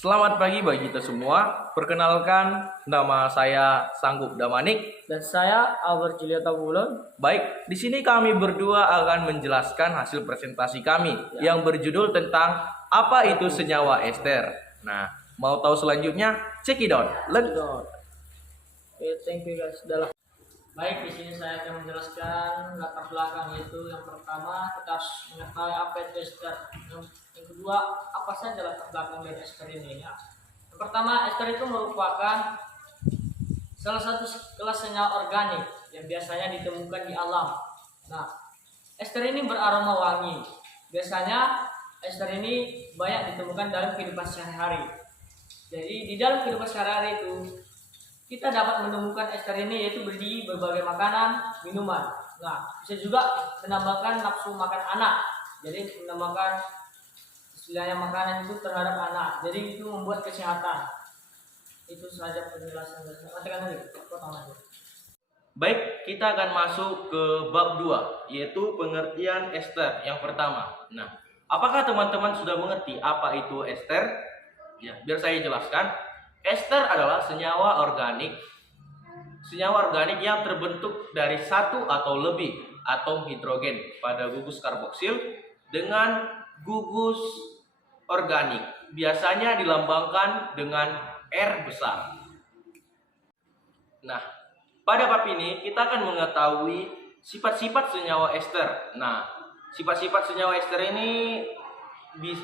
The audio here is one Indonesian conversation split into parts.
Selamat pagi bagi kita semua. Perkenalkan, nama saya Sanggup Damanik. Dan saya Albert Julieta Bulon. Baik, di sini kami berdua akan menjelaskan hasil presentasi kami yang berjudul tentang apa itu senyawa ester. Nah, mau tahu selanjutnya? Check it out. Let's go. Oke, thank you guys. Baik, di sini saya akan menjelaskan latar belakang, yaitu yang pertama kita harus mengetahui apa itu ester. Yang kedua, apa saja latar belakang dari ester ini ya. Yang pertama, ester itu merupakan salah satu kelas senyawa organik yang biasanya ditemukan di alam. Nah, ester ini beraroma wangi. Biasanya ester ini banyak ditemukan dalam kehidupan sehari-hari. Jadi di dalam kehidupan sehari-hari itu kita dapat menemukan ester ini yaitu di berbagai makanan, minuman. Nah, bisa juga menambahkan nafsu makan anak. Jadi menambahkan istilahnya makanan itu terhadap anak. Jadi itu membuat kesehatan. Itu saja penjelasan dari saya. Katakan lagi, potong aja. Baik, kita akan masuk ke bab 2, yaitu pengertian ester yang pertama. Nah, apakah teman-teman sudah mengerti apa itu ester? Ya, biar saya jelaskan. Ester adalah senyawa organik yang terbentuk dari satu atau lebih atom hidrogen pada gugus karboksil dengan gugus organik. Biasanya dilambangkan dengan R besar. Nah, pada bab ini kita akan mengetahui sifat-sifat senyawa ester. Nah, sifat-sifat senyawa ester ini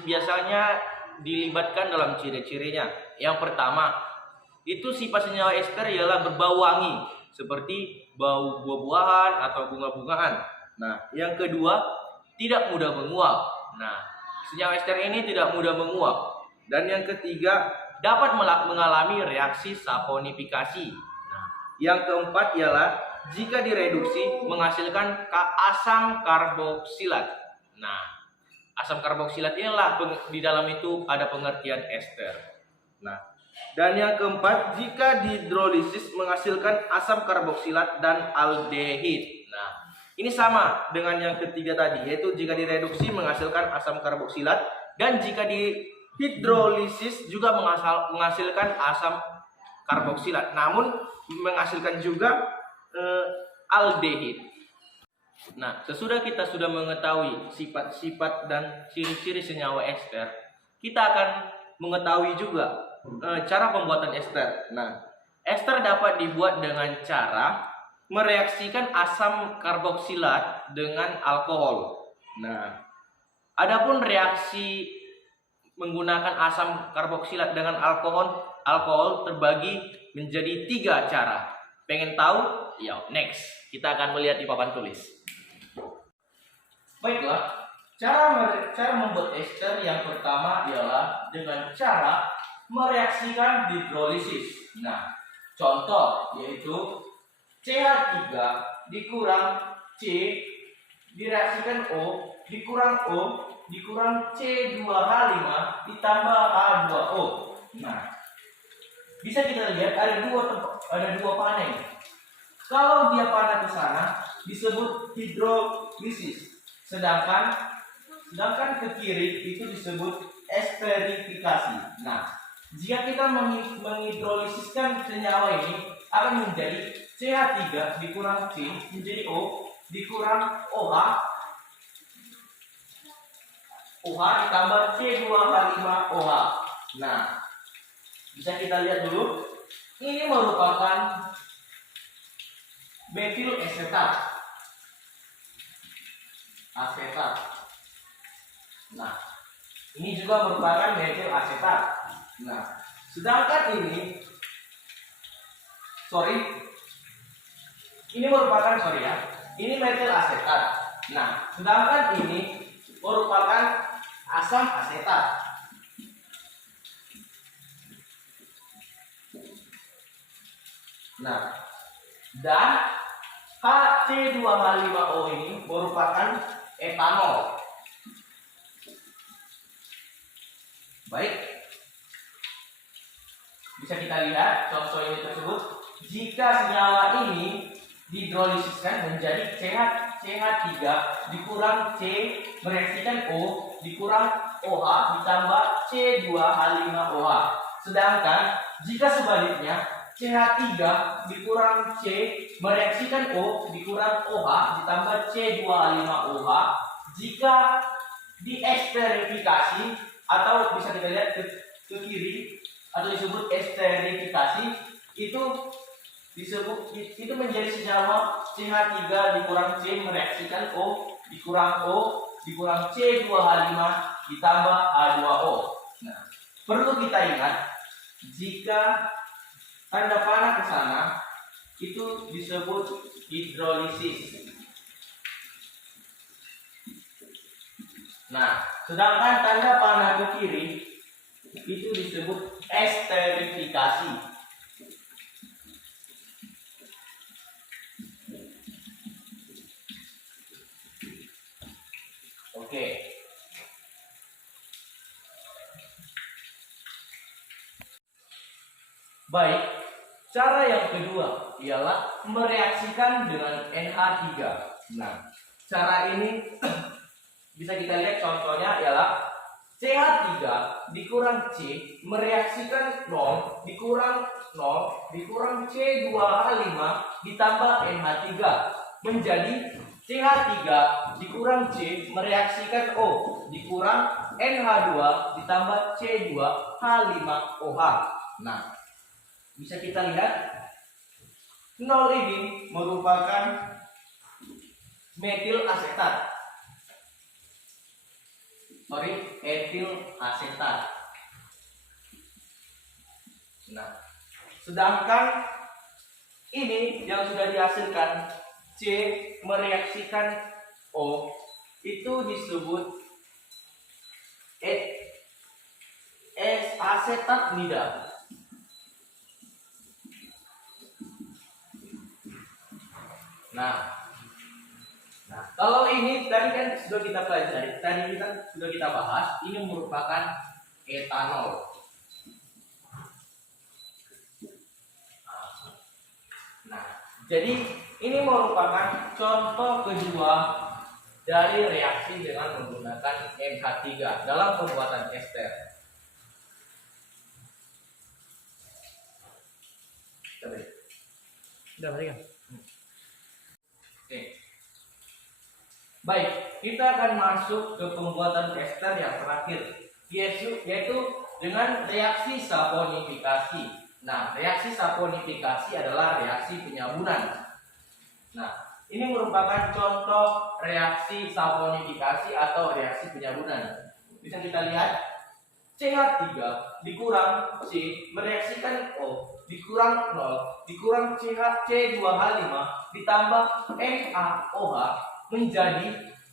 biasanya dilibatkan dalam ciri-cirinya. Yang pertama, itu sifat senyawa ester ialah berbau wangi, seperti bau buah-buahan atau bunga-bungaan. Nah, yang kedua, tidak mudah menguap. Nah, senyawa ester ini tidak mudah menguap. Dan yang ketiga, dapat mengalami reaksi saponifikasi. Nah, yang keempat ialah jika direduksi menghasilkan asam karboksilat. Nah, asam karboksilat inilah di dalam itu ada pengertian ester. Nah, dan yang keempat, jika dihidrolisis menghasilkan asam karboksilat dan aldehid. Nah, ini sama dengan yang ketiga tadi, yaitu jika direduksi menghasilkan asam karboksilat, dan jika dihidrolisis juga menghasilkan asam karboksilat, namun menghasilkan juga aldehid. Nah, sesudah kita sudah mengetahui sifat-sifat dan ciri-ciri senyawa ester, kita akan mengetahui juga cara pembuatan ester. Nah, ester dapat dibuat dengan cara mereaksikan asam karboksilat dengan alkohol. Nah, adapun reaksi menggunakan asam karboksilat dengan alkohol terbagi menjadi 3 cara. Pengen tahu? Yo, next. Kita akan melihat di papan tulis. Baiklah, cara membuat ester yang pertama ialah dengan cara mereaksikan hidrolisis. Nah, contoh yaitu CH3 dikurang C direaksikan O dikurang C2H5 ditambah H2O. Nah, bisa kita lihat ada dua panel. Kalau dia panah ke sana disebut hidrolisis, sedangkan ke kiri itu disebut esterifikasi. Nah, jika kita menghidrolisiskan senyawa ini akan menjadi CH3 dikurang C menjadi O dikurang OH ditambah C2H5OH. Nah, bisa kita lihat dulu. Ini merupakan metil asetat. Nah, ini juga merupakan metil asetat. Nah, sedangkan ini ini metil asetat. Nah, sedangkan ini merupakan asam asetat. Nah, dan HC2H5O ini merupakan etanol. Baik, bisa kita lihat contoh ini tersebut. Jika senyawa ini dihidrolisiskan menjadi CH3 dikurang C mereaksikan O dikurang OH ditambah C2H5OH. Sedangkan jika sebaliknya CH3 dikurang C mereaksikan O dikurang OH ditambah C2H5OH, jika diesterifikasi atau bisa kita lihat ke kiri atau disebut esterifikasi, itu menjadi senyawa CH3 dikurang C mereaksikan O dikurang C2H5 ditambah H2O. Nah, perlu kita ingat jika tanda panah ke sana itu disebut hidrolisis. Nah, sedangkan tanda panah ke kiri itu disebut esterifikasi. Oke. Baik, cara yang kedua ialah mereaksikan dengan NH3. Nah, cara ini bisa kita lihat contohnya ialah CH3 dikurang C mereaksikan 0 dikurang C2H5 ditambah NH3 menjadi CH3 dikurang C mereaksikan O dikurang NH2 ditambah C2H5OH. Nah, bisa kita lihat 0 ini merupakan metil asetat. Etil asetat. Nah, sedangkan ini yang sudah dihasilkan C mereaksikan O itu disebut asetat nida. Nah, kalau ini tadi kan sudah kita pelajari, sudah kita bahas, ini merupakan etanol. Nah, jadi ini merupakan contoh kedua dari reaksi dengan menggunakan NH3 dalam pembuatan ester. Udah, berarti kan? Oke. Baik, kita akan masuk ke pembuatan ester yang terakhir, yaitu dengan reaksi saponifikasi. Nah, reaksi saponifikasi adalah reaksi penyabunan. Nah, ini merupakan contoh reaksi saponifikasi atau reaksi penyabunan. Bisa kita lihat, CH3 dikurang C mereaksikan O dikurang 0 dikurang C2H5 ditambah NaOH menjadi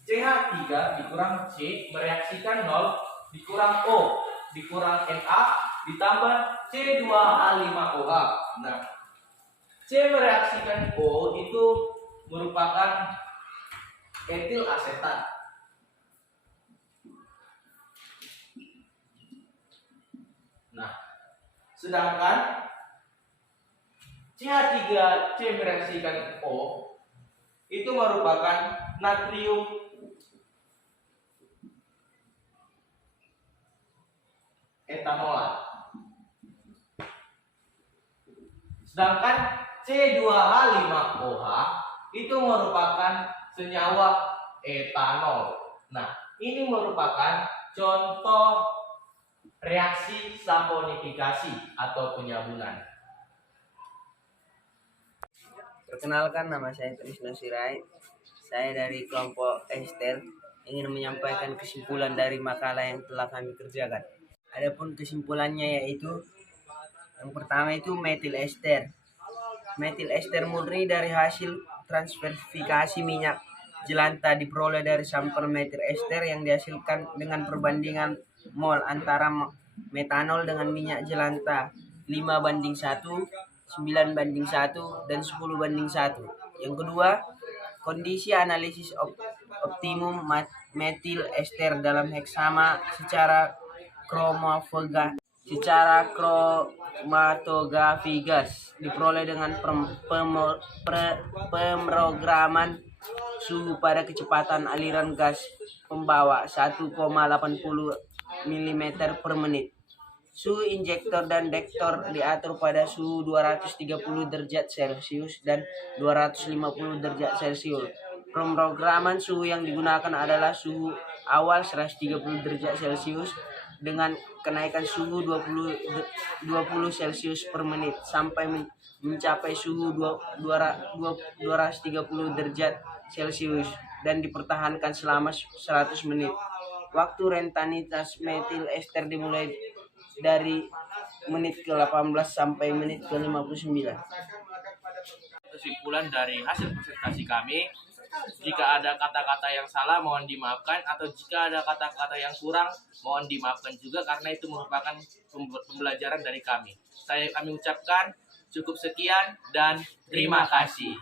CH3 dikurang C mereaksikan 0 dikurang O dikurang Na ditambah C2H5OH. Nah, C mereaksikan O itu merupakan etil asetat. Nah, sedangkan CH3 C mereaksikan O itu merupakan natrium etanolat. Sedangkan C2H5OH itu merupakan senyawa etanol. Nah, ini merupakan contoh reaksi saponifikasi atau penyabunan. Perkenalkan, nama saya Trisno Sirait. Saya dari kelompok ester ingin menyampaikan kesimpulan dari makalah yang telah kami kerjakan. Adapun kesimpulannya yaitu yang pertama itu metil ester. Metil ester murni dari hasil transferifikasi minyak jelantah diperoleh dari sampel metil ester yang dihasilkan dengan perbandingan mol antara metanol dengan minyak jelantah 5:1, 9:1, dan 10:1. Yang kedua, kondisi analisis optimum metil ester dalam heksama secara kromatografigas diperoleh dengan pemrograman suhu pada kecepatan aliran gas pembawa 1,80 mm per menit. Suhu injektor dan dektor diatur pada suhu 230 derajat Celcius dan 250 derajat Celcius. Pemrograman suhu yang digunakan adalah suhu awal 130 derajat Celcius dengan kenaikan suhu 20 Celcius per menit sampai mencapai suhu 230 derajat Celcius dan dipertahankan selama 100 menit. Waktu rentanitas metil ester dimulai dari menit ke-18 sampai menit ke-59. Kesimpulan dari hasil presentasi kami, jika ada kata-kata yang salah mohon dimaafkan, atau jika ada kata-kata yang kurang mohon dimaafkan juga, karena itu merupakan pembelajaran dari kami. Kami ucapkan cukup sekian dan terima kasih.